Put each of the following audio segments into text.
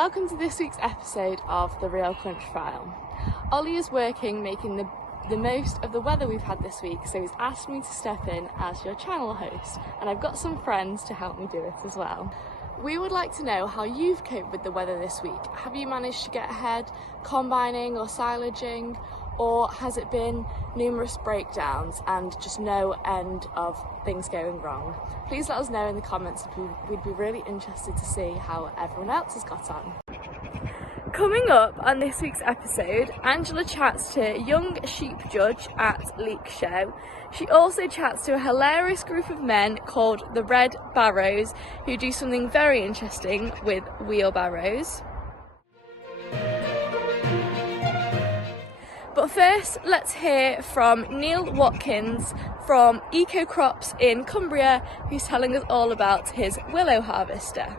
Welcome to this week's episode of The Real Crunch File. Ollie is working making the most of the weather we've had this week, so he's asked me to step in as your channel host, and I've got some friends to help me do it as well. We would like to know how you've coped with the weather this week. Have you managed to get ahead combining or silaging, or has it been numerous breakdowns and just no end of things going wrong? Please let us know in the comments. We'd be really interested to see how everyone else has got on. Coming up on this week's episode, Angela chats to a young sheep judge at Leek Show. She also chats to a hilarious group of men called the Red Barrows, who do something very interesting with wheelbarrows. But first, let's hear from Neil Watkins from Eco Crops in Cumbria, who's telling us all about his willow harvester.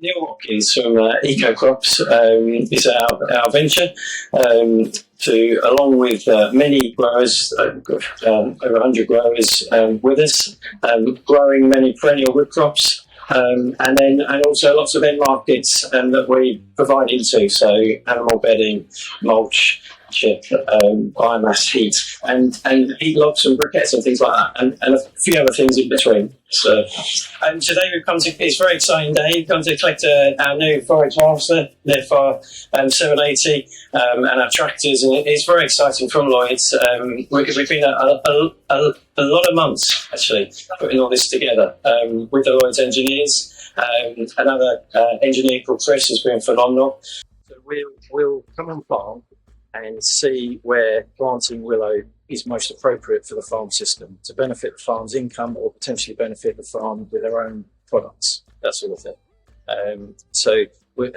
Neil Watkins from Eco Crops is our venture along with many growers, over 100 growers with us, growing many perennial root crops. And also lots of end markets that we provide into, so animal bedding, mulch, chip, biomass, heat, and heat logs and briquettes and things like that, and a few other things in between. So, and today we've come to, it's a very exciting day. We've come to collect our new forage harvester, the FR 780, and our tractors, and it's very exciting from Lloyd's. We've been a lot of months actually putting all this together with the Lloyd's engineers. Another engineer called Chris has been phenomenal. So we'll come on farm and see where planting willow is most appropriate for the farm system to benefit the farm's income or potentially benefit the farm with their own products, that sort of thing. And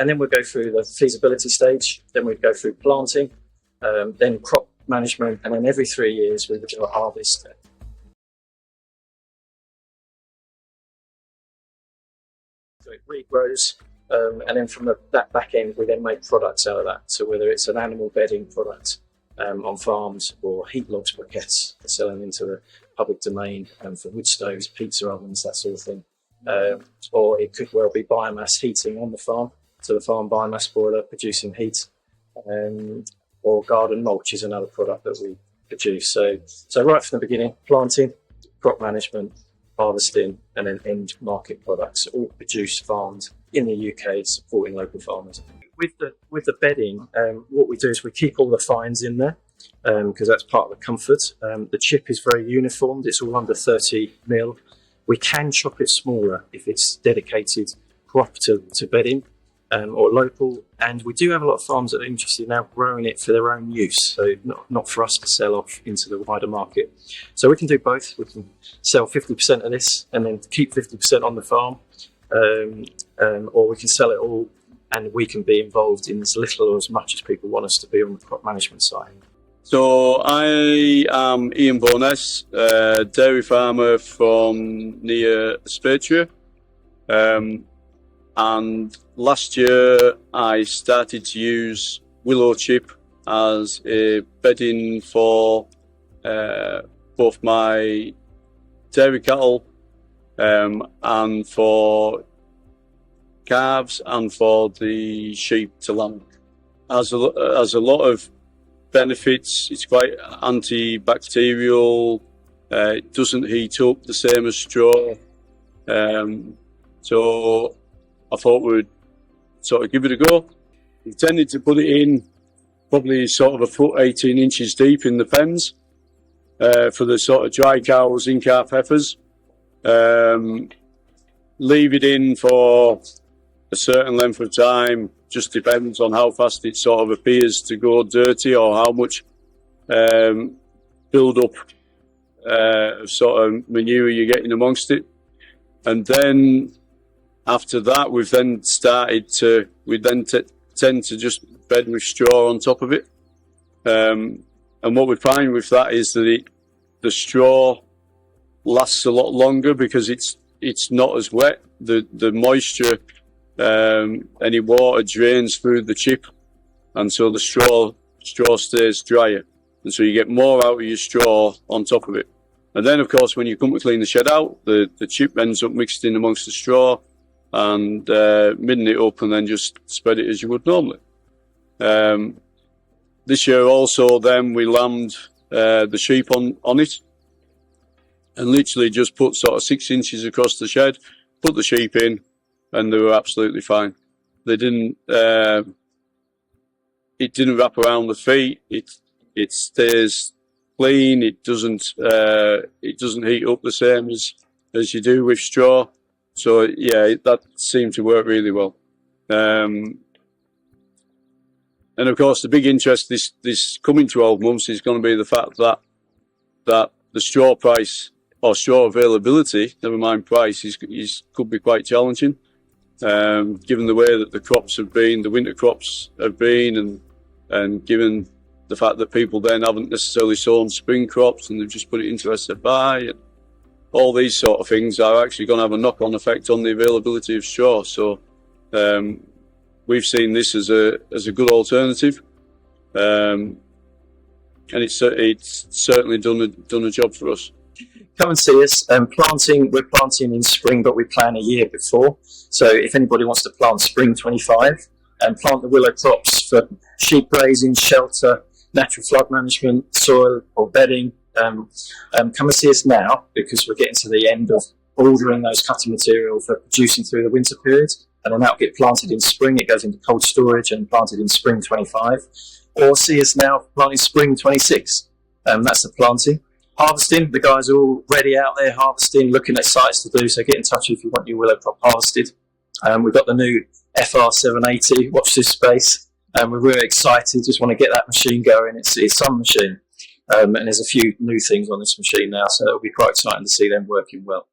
then we'll go through the feasibility stage, then we'd go through planting, then crop management, and then every 3 years we would do a harvest. So it regrows. And then from that back end, we then make products out of that. So whether it's an animal bedding product on farms or heat logs, briquettes, selling into the public domain for wood stoves, pizza ovens, that sort of thing. Or it could well be biomass heating on the farm, so the farm biomass boiler producing heat. Or garden mulch is another product that we produce. So right from the beginning, planting, crop management, harvesting, and then end market products, all produced farms in the UK, supporting local farmers. With the bedding, what we do is we keep all the fines in there because that's part of the comfort. The chip is very uniformed; it's all under 30 mil. We can chop it smaller if it's dedicated crop to bedding or local. And we do have a lot of farms that are interested now growing it for their own use, so not for us to sell off into the wider market. So we can do both. We can sell 50% of this and then keep 50% on the farm, or we can sell it all and we can be involved in as little or as much as people want us to be on the crop management side. So I am Ian Bowness, dairy farmer from near Spertia. And last year I started to use willow chip as a bedding for both my dairy cattle and for calves and for the sheep to lamb. Has a lot of benefits. It's quite antibacterial. It doesn't heat up the same as straw. So I thought we'd sort of give it a go. We tended to put it in probably sort of a foot 18 inches deep in the pens for the sort of dry cows, in-calf heifers. Leave it in for a certain length of time, just depends on how fast it sort of appears to go dirty or how much build up of sort of manure you're getting amongst it. And then after that, we then tend to just bed with straw on top of it. And what we find with that is that the straw lasts a lot longer because it's not as wet. The moisture, any water drains through the chip, and so the straw stays drier, and so you get more out of your straw on top of it. And then, of course, when you come to clean the shed out, the chip ends up mixed in amongst the straw, and midden it up and then just spread it as you would normally. This year also then we lambed the sheep on it, and literally just put sort of 6 inches across the shed, put the sheep in, and they were absolutely fine. They didn't, it didn't wrap around the feet, it stays clean, it doesn't heat up the same as you do with straw. So yeah, that seemed to work really well. And of course, the big interest this coming 12 months is going to be the fact that the straw price or straw availability, never mind price, could be quite challenging, given the way that the crops have been, the winter crops have been, and given the fact that people then haven't necessarily sown spring crops and they've just put it into SFI. And all these sort of things are actually going to have a knock-on effect on the availability of straw. So we've seen this as a good alternative, and it's certainly done a job for us. Come and see us. We're planting in spring, but we plan a year before. So if anybody wants to plant spring 25 and plant the willow crops for sheep grazing, shelter, natural flood management, soil or bedding, come and see us now, because we're getting to the end of ordering those cutting material for producing through the winter period, and then that'll get planted in spring. It goes into cold storage and planted in spring 25. Or see us now planting spring 26. That's the planting. Harvesting, the guys are all ready out there harvesting, looking at sites to do, so get in touch if you want your willow crop harvested. We've got the new FR780, watch this space, and we're really excited, just want to get that machine going. It's some machine, and there's a few new things on this machine now, so it'll be quite exciting to see them working well.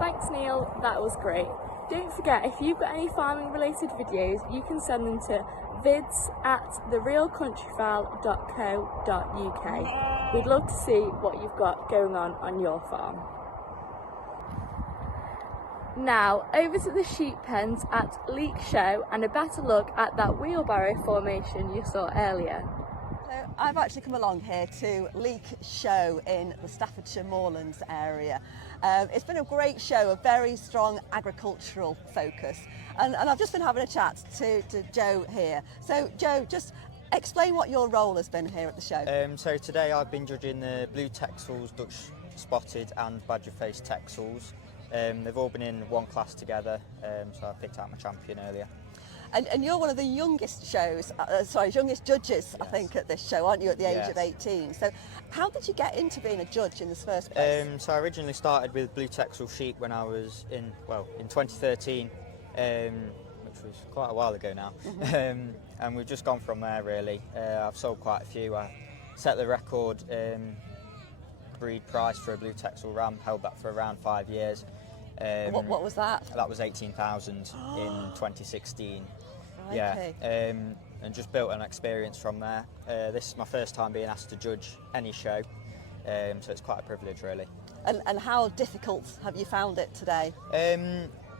Thanks Neil, that was great. Don't forget, if you've got any farming related videos, you can send them to vids@therealcountryfile.co.uk. We'd love to see what you've got going on your farm. Now, over to the sheep pens at Leek Show and a better look at that wheelbarrow formation you saw earlier. So I've actually come along here to Leek Show in the Staffordshire Moorlands area. It's been a great show, a very strong agricultural focus. And I've just been having a chat to Joe here. So Joe, just explain what your role has been here at the show. So today I've been judging the blue Texels, Dutch spotted and badger-faced Texels. They've all been in one class together, so I picked out my champion earlier. And you're one of the youngest youngest judges, yes. I think, at this show, aren't you, at the age of 18? So how did you get into being a judge in this first place? So I originally started with blue Texel sheep when I was in 2013, which was quite a while ago now. Mm-hmm. And we've just gone from there, really. I've sold quite a few. I set the record breed price for a blue Texel ram, held that for around 5 years. What was that? That was 18,000 in 2016. Right, yeah, okay. and just built an experience from there. This is my first time being asked to judge any show, so it's quite a privilege, really. And how difficult have you found it today?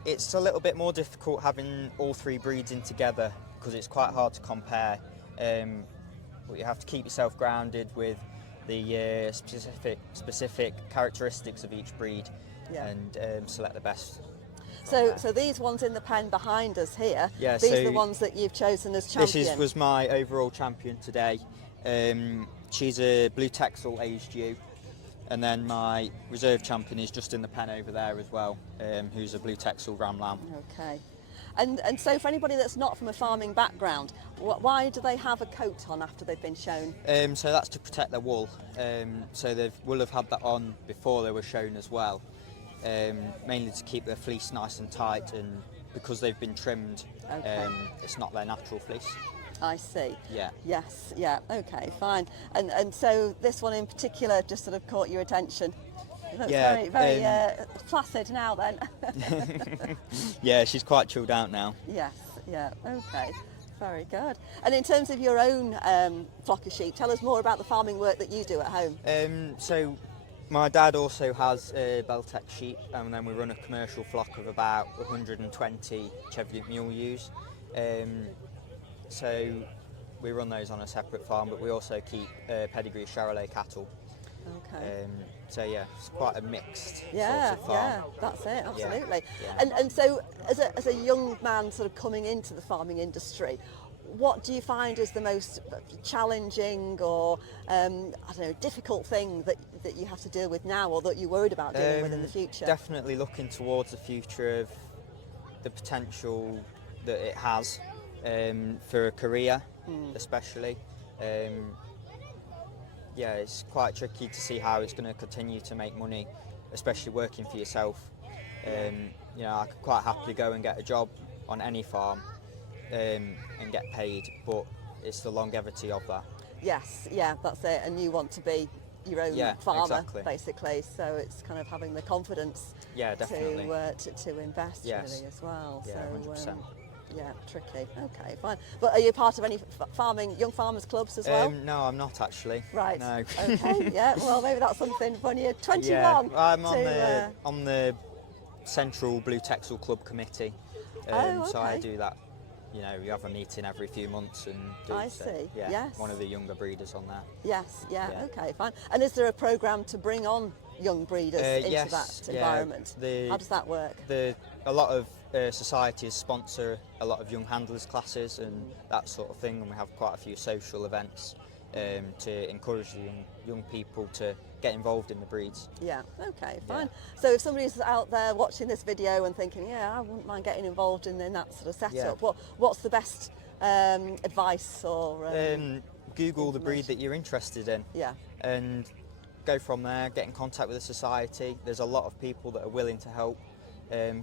It's a little bit more difficult having all three breeds in together because it's quite hard to compare. But you have to keep yourself grounded with the specific characteristics of each breed, yeah. And select the best. So these ones in the pen behind us here, yeah, these are the ones that you've chosen as champion? This was my overall champion today. She's a blue Texel aged ewe, and then my reserve champion is just in the pen over there as well, who's a blue Texel ram lamb. Okay. And so for anybody that's not from a farming background, why do they have a coat on after they've been shown? So that's to protect their wool. So they will have had that on before they were shown as well. Mainly to keep their fleece nice and tight, and because they've been trimmed, okay. It's not their natural fleece. I see. Yeah. Yes, yeah, okay, fine. And so this one in particular just sort of caught your attention? It looks very, very placid now then. Yeah, she's quite chilled out now. Yes, yeah, okay. Very good. And in terms of your own flock of sheep, tell us more about the farming work that you do at home. So my dad also has Beltec sheep, and then we run a commercial flock of about 120 Cheviot mule ewes. So we run those on a separate farm, but we also keep pedigree Charolais cattle. Okay. So yeah, it's quite a mixed Yeah, sort of farm. yeah, that's it, absolutely. Yeah. And so, as a young man sort of coming into the farming industry, what do you find is the most challenging or I don't know, difficult thing that you have to deal with now, or that you're worried about dealing with in the future? Definitely looking towards the future of the potential that it has for a career, especially. Yeah, it's quite tricky to see how it's going to continue to make money, especially working for yourself. You know, I could quite happily go and get a job on any farm and get paid, but it's the longevity of that. Yes, yeah, that's it. And you want to be your own farmer, exactly. basically. So it's kind of having the confidence definitely. to invest really as well. Yeah, so 100%. Yeah, tricky. Okay, fine. But are you part of any young farmers clubs as well? No, I'm not actually. Right. No. Okay. Yeah. Well, maybe that's something when you're 21. Yeah, I'm on the Central Blue Texel Club committee. So I do that. You know, we have a meeting every few months and do I so, see. Yeah, Yes. one of the younger breeders on there. Yes. Yeah. Yeah. Okay. Fine. And is there a programme to bring on young breeders into Yes, that yeah, environment? How does that work? A lot of societies sponsor a lot of young handlers classes and that sort of thing, and we have quite a few social events to encourage young people to get involved in the breeds. Yeah, okay, fine. So if somebody's out there watching this video and thinking, yeah, I wouldn't mind getting involved in that sort of setup, what's the best advice or Google the breed that you're interested in. Yeah. And go from there, get in contact with the society. There's a lot of people that are willing to help,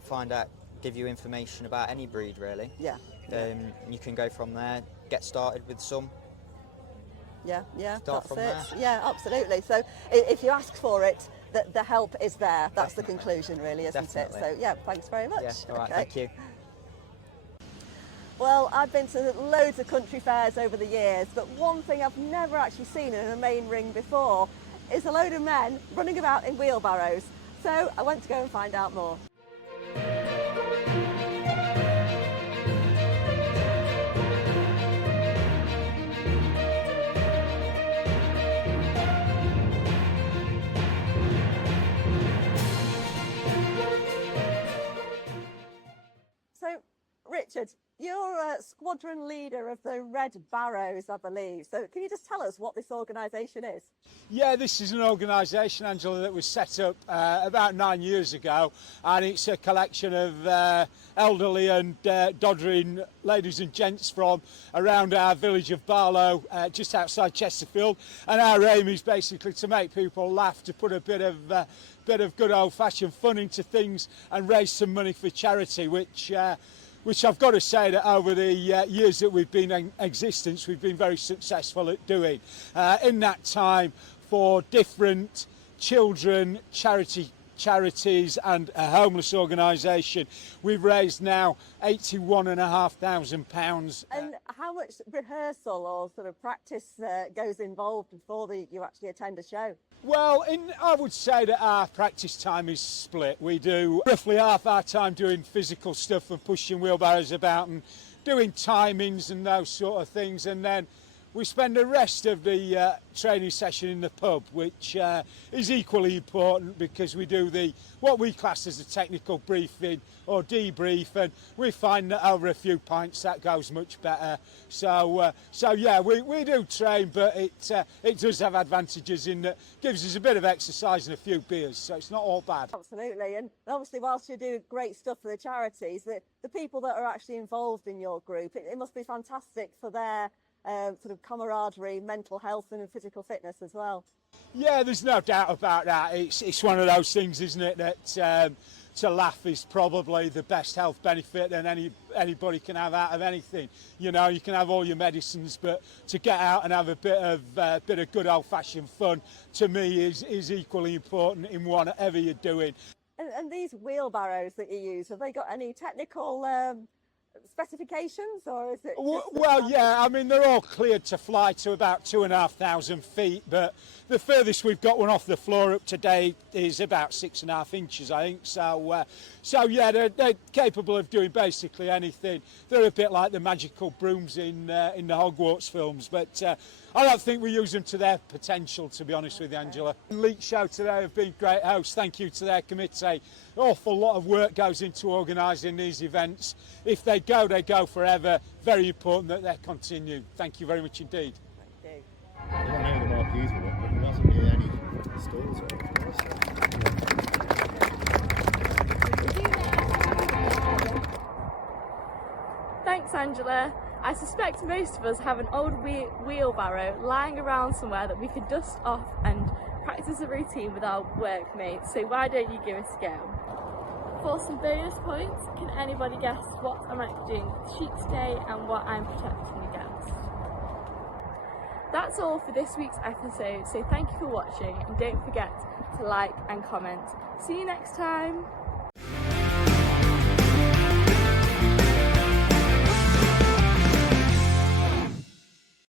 find out, give you information about any breed really. Yeah. You can go from there, get started with some. Yeah, Start that's from it. there. Yeah, absolutely. So if you ask for it, the help is there. That's the conclusion really, isn't Definitely. it? So yeah, thanks very much. Yeah, all right, thank you. Well, I've been to loads of country fairs over the years, but one thing I've never actually seen in a main ring before is a load of men running about in wheelbarrows. So I went to go and find out more. So, Richard, you're a squadron leader of the Red Barrows, I believe. So can you just tell us what this organisation is? Yeah, this is an organisation, Angela, that was set up about 9 years ago, and it's a collection of elderly and doddering ladies and gents from around our village of Barlow, just outside Chesterfield. And our aim is basically to make people laugh, to put a bit of good old-fashioned fun into things and raise some money for charity, which I've got to say that over the years that we've been in existence, we've been very successful at doing. In that time, for different children, charities and a homeless organisation, we've raised now £81,500. And how much rehearsal or sort of practice goes involved before you actually attend a show? Well, I would say that our practice time is split. We do roughly half our time doing physical stuff and pushing wheelbarrows about and doing timings and those sort of things, and then we spend the rest of the training session in the pub, which is equally important because we do what we class as a technical briefing or debrief, and we find that over a few pints that goes much better. So yeah, we do train, but it does have advantages in that gives us a bit of exercise and a few beers, so it's not all bad. Absolutely, and obviously whilst you do great stuff for the charities, the people that are actually involved in your group, it must be fantastic for their sort of camaraderie, mental health and physical fitness as well. Yeah, there's no doubt about that. It's one of those things, isn't it, that to laugh is probably the best health benefit that anybody can have out of anything. You know, you can have all your medicines, but to get out and have a bit of good old-fashioned fun, to me, is equally important in whatever you're doing. And these wheelbarrows that you use, have they got any technical specifications, or is it? Well, yeah, I mean, they're all cleared to fly to about 2,500 feet, but the furthest we've got one off the floor up to date is about 6.5 inches, I think. So yeah, they're capable of doing basically anything. They're a bit like the magical brooms in the Hogwarts films, but I don't think we use them to their potential, to be honest with you, Angela. Leek Show today have been great hosts. Thank you to their committee. An awful lot of work goes into organising these events. If they go forever. Very important that they continue. Thank you very much indeed. Thank you. I don't know the marquees with it, but there wasn't really any stalls or anything. Thanks, Angela. I suspect most of us have an old wheelbarrow lying around somewhere that we could dust off and practice a routine with our workmates, so why don't you give it a go? For some bonus points, can anybody guess what I'm actually doing with sheep today and what I'm protecting against? That's all for this week's episode, so thank you for watching and don't forget to like and comment. See you next time!